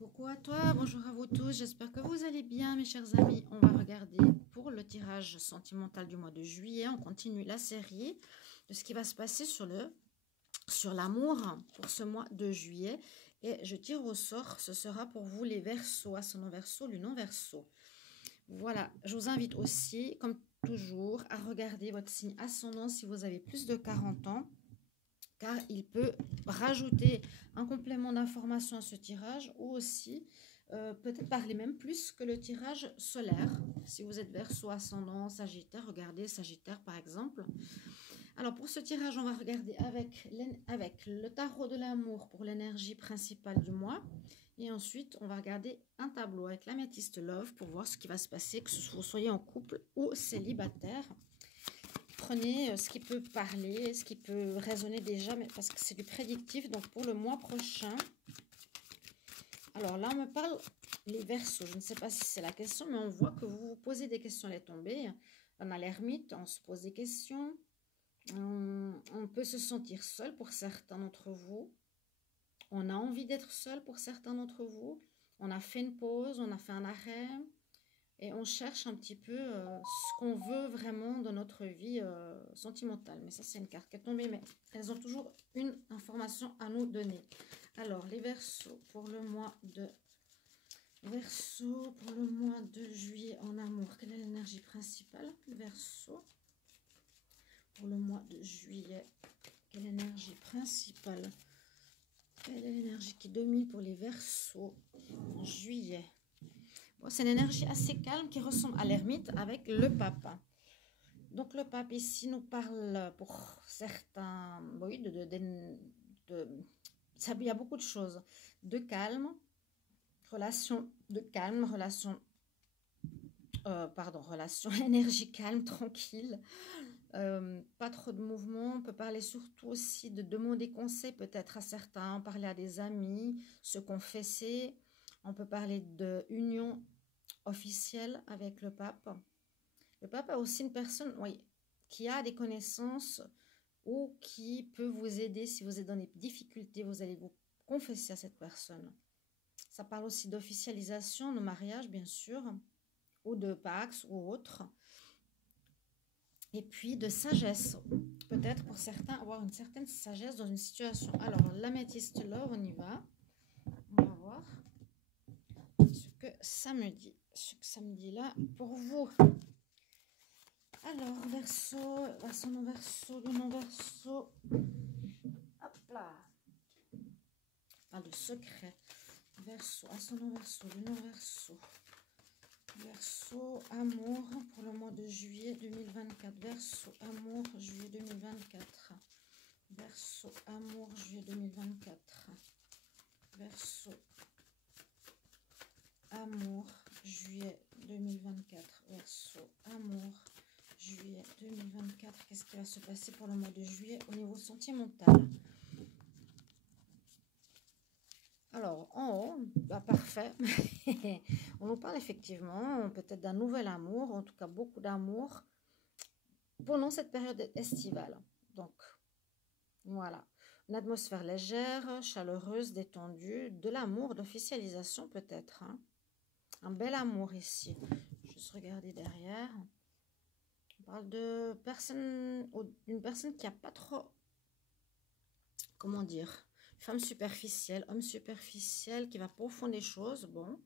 Coucou à toi, bonjour à vous tous, j'espère que vous allez bien mes chers amis. On va regarder pour le tirage sentimental du mois de juillet. On continue la série de ce qui va se passer sur l'amour pour ce mois de juillet. Et je tire au sort, ce sera pour vous les Verseaux, ascendant Verseau, lunan Verseau. Voilà, je vous invite aussi, comme toujours, à regarder votre signe ascendant si vous avez plus de 40 ans. Car il peut rajouter un complément d'information à ce tirage ou aussi peut-être parler même plus que le tirage solaire. Si vous êtes Verseau, ascendant, Sagittaire, regardez Sagittaire par exemple. Alors pour ce tirage, on va regarder avec le tarot de l'amour pour l'énergie principale du mois. Et ensuite, on va regarder un tableau avec l'améthyste Love pour voir ce qui va se passer, que vous soyez en couple ou célibataire. Prenez ce qui peut parler, ce qui peut résonner déjà, mais parce que c'est du prédictif, donc pour le mois prochain. Alors là, on me parle les Verseaux. Je ne sais pas si c'est la question, mais on voit que vous vous posez des questions, les tombées. On a l'ermite, on se pose des questions. On peut se sentir seul pour certains d'entre vous. On a envie d'être seul pour certains d'entre vous. On a fait une pause, on a fait un arrêt. Et on cherche un petit peu ce qu'on veut vraiment dans notre vie sentimentale. Mais ça, c'est une carte qui est tombée. Mais elles ont toujours une information à nous donner. Alors, les Verseaux pour le mois de juillet en amour. Quelle est l'énergie principale? Verseau. Pour le mois de juillet, quelle est l'énergie principale? Quelle est l'énergie qui domine pour les Verseaux en juillet? Bon, c'est une énergie assez calme qui ressemble à l'ermite avec le pape. Donc le pape ici nous parle pour certains, oui, ça, il y a beaucoup de choses. De calme, relation énergie calme, tranquille. Pas trop de mouvement. On peut parler surtout aussi de demander conseil peut-être à certains, parler à des amis, se confesser. On peut parler de union officielle avec le pape. Le pape est aussi une personne, oui, qui a des connaissances ou qui peut vous aider si vous êtes dans des difficultés. Vous allez vous confesser à cette personne. Ça parle aussi d'officialisation, de mariage, bien sûr, ou de pax ou autre. Et puis de sagesse. Peut-être pour certains, avoir une certaine sagesse dans une situation. Alors, l'améthyste Love, on y va. On va voir ce que ça me dit. Ce que ça me dit là pour vous. Alors, Verseau, ascendant Verseau, lunan Verseau. Hop là. Pas de secret. Verseau, ascendant Verseau, lunan Verseau. Verseau, amour pour le mois de juillet 2024. Verseau, amour, juillet 2024. Verseau, amour, juillet 2024. Verseau, amour, juillet 2024. Verseau, amour, juillet 2024. Qu'est-ce qui va se passer pour le mois de juillet au niveau sentimental? Alors, en haut, bah, parfait. On nous parle effectivement peut-être d'un nouvel amour, en tout cas beaucoup d'amour pendant cette période estivale. Donc, voilà. Une atmosphère légère, chaleureuse, détendue, de l'amour, d'officialisation peut-être. Hein. Un bel amour ici. Juste regarder derrière. On parle de d'une personne qui n'a pas trop, comment dire, femme superficielle, homme superficiel qui va profondre les choses, bon,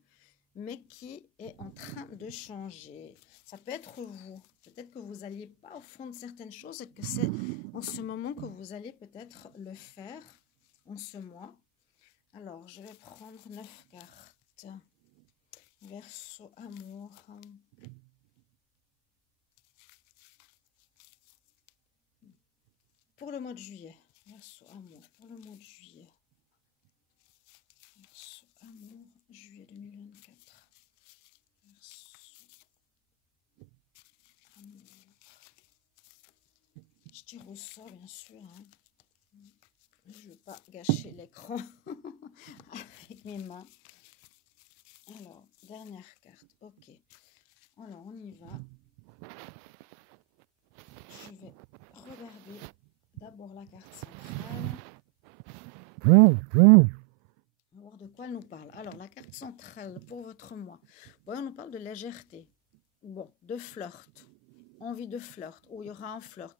mais qui est en train de changer. Ça peut être vous. Peut-être que vous n'alliez pas au fond de certaines choses et que c'est en ce moment que vous allez peut-être le faire en ce mois. Alors, je vais prendre 9 cartes. Verseau, amour. Pour le mois de juillet. Verseau, amour. Pour le mois de juillet. Verseau, amour, juillet 2024. Verseau, amour. Je tire au sort, bien sûr. Hein. Je ne veux pas gâcher l'écran avec mes mains. Alors, dernière carte. Ok. Alors, on y va. Je vais regarder d'abord la carte centrale. On va voir de quoi elle nous parle? Alors, la carte centrale pour votre mois. Bon, on nous parle de légèreté. Bon, de flirt. Envie de flirt. Ou il y aura un flirt.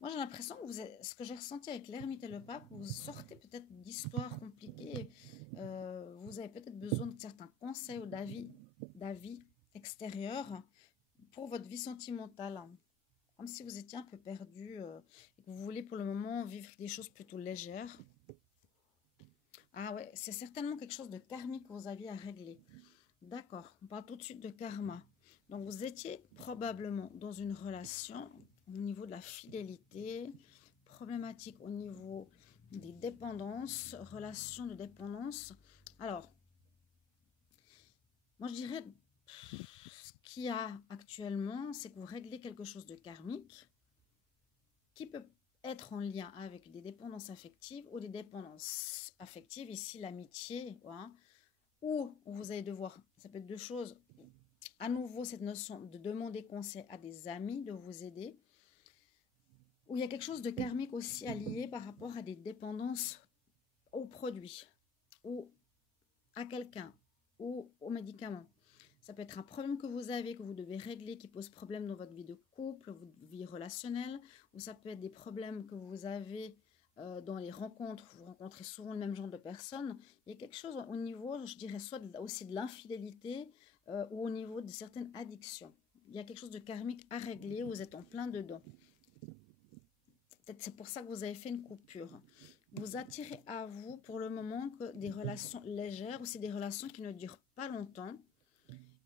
Moi, j'ai l'impression que ce que j'ai ressenti avec l'ermite et le pape, vous sortez peut-être d'histoires compliquées. Vous avez peut-être besoin de certains conseils ou d'avis extérieurs pour votre vie sentimentale. Comme si vous étiez un peu perdu et que vous voulez pour le moment vivre des choses plutôt légères. Ah ouais, c'est certainement quelque chose de karmique que vous aviez à régler. D'accord, on parle tout de suite de karma. Donc, vous étiez probablement dans une relation au niveau de la fidélité, problématique au niveau des dépendances, relation de dépendance. Alors, moi je dirais, ce qu'il y a actuellement, c'est que vous réglez quelque chose de karmique qui peut être en lien avec des dépendances affectives ou des dépendances affectives, ici l'amitié, hein, ou vous allez devoir, ça peut être deux choses, à nouveau cette notion de demander conseil à des amis, de vous aider, où il y a quelque chose de karmique aussi allié par rapport à des dépendances aux produits, ou à quelqu'un, ou aux médicaments. Ça peut être un problème que vous avez, que vous devez régler, qui pose problème dans votre vie de couple, votre vie relationnelle, ou ça peut être des problèmes que vous avez dans les rencontres, vous rencontrez souvent le même genre de personnes. Il y a quelque chose au niveau, je dirais, soit aussi de l'infidélité ou au niveau de certaines addictions. Il y a quelque chose de karmique à régler, vous êtes en plein dedans. Peut-être c'est pour ça que vous avez fait une coupure. Vous attirez à vous pour le moment que des relations légères ou c'est des relations qui ne durent pas longtemps.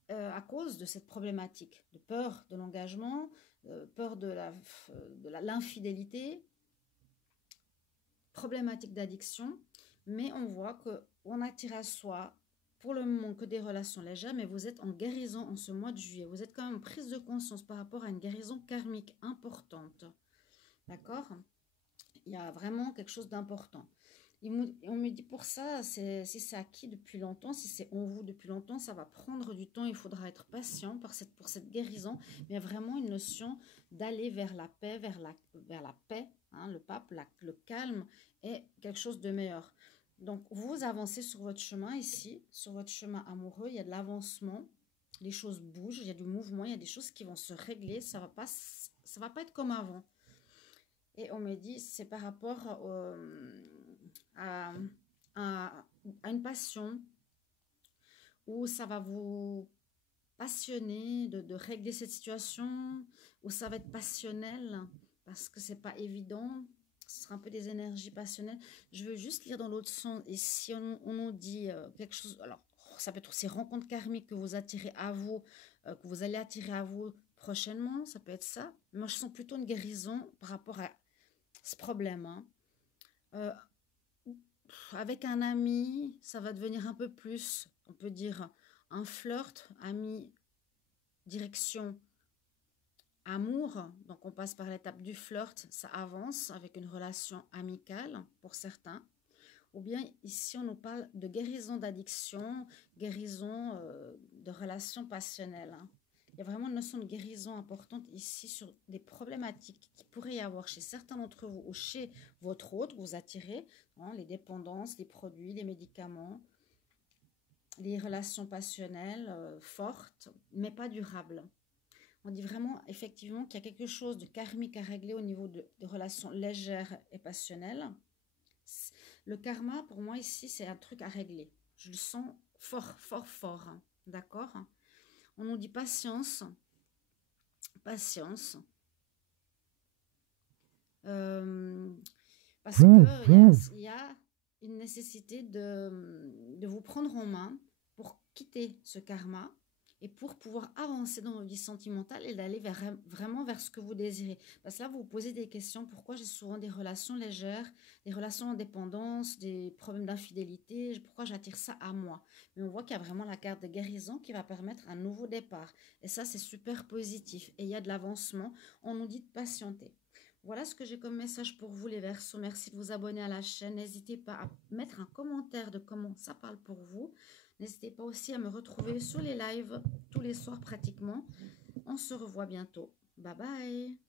À cause de cette problématique de peur de l'engagement, peur de l'infidélité, problématique d'addiction, mais on voit qu'on attire à soi pour le moment que des relations légères, mais vous êtes en guérison en ce mois de juillet. Vous êtes quand même en prise de conscience par rapport à une guérison karmique importante. D'accord? Il y a vraiment quelque chose d'important. On me dit pour ça, si c'est acquis depuis longtemps, si c'est en vous depuis longtemps, ça va prendre du temps, il faudra être patient pour cette guérison, mais il y a vraiment une notion d'aller vers la paix, vers la paix, hein, le pape, le calme et quelque chose de meilleur. Donc, vous avancez sur votre chemin ici, sur votre chemin amoureux, il y a de l'avancement, les choses bougent, il y a du mouvement, il y a des choses qui vont se régler, ça va pas être comme avant. Et on me dit, c'est par rapport à une passion où ça va vous passionner de régler cette situation, où ça va être passionnel parce que c'est pas évident. Ce sera un peu des énergies passionnelles. Je veux juste lire dans l'autre sens. Et si on nous dit quelque chose, alors ça peut être ces rencontres karmiques que vous attirez à vous, que vous allez attirer à vous prochainement, ça peut être ça. Moi, je sens plutôt une guérison par rapport à ce problème. Hein. Avec un ami, ça va devenir un peu plus, on peut dire, un flirt, ami, direction, amour. Donc, on passe par l'étape du flirt, ça avance avec une relation amicale pour certains. Ou bien, ici, on nous parle de guérison d'addiction, guérison de relations passionnelles. Hein. Il y a vraiment une notion de guérison importante ici sur des problématiques qui pourraient y avoir chez certains d'entre vous ou chez votre hôte que vous attirez, hein, les dépendances, les produits, les médicaments, les relations passionnelles fortes, mais pas durables. On dit vraiment effectivement qu'il y a quelque chose de karmique à régler au niveau de relations légères et passionnelles. Le karma, pour moi ici, c'est un truc à régler. Je le sens fort, fort, fort. Hein, d'accord ? On nous dit patience, patience. Parce qu'il y a une nécessité de vous prendre en main pour quitter ce karma et pour pouvoir avancer dans votre vie sentimentale et d'aller vraiment vers ce que vous désirez. Parce que là, vous vous posez des questions. Pourquoi j'ai souvent des relations légères, des relations en dépendance, des problèmes d'infidélité? Pourquoi j'attire ça à moi? Mais on voit qu'il y a vraiment la carte de guérison qui va permettre un nouveau départ. Et ça, c'est super positif. Et il y a de l'avancement. On nous dit de patienter. Voilà ce que j'ai comme message pour vous les Verseaux. Merci de vous abonner à la chaîne. N'hésitez pas à mettre un commentaire de comment ça parle pour vous. N'hésitez pas aussi à me retrouver sur les lives tous les soirs pratiquement. On se revoit bientôt. Bye bye.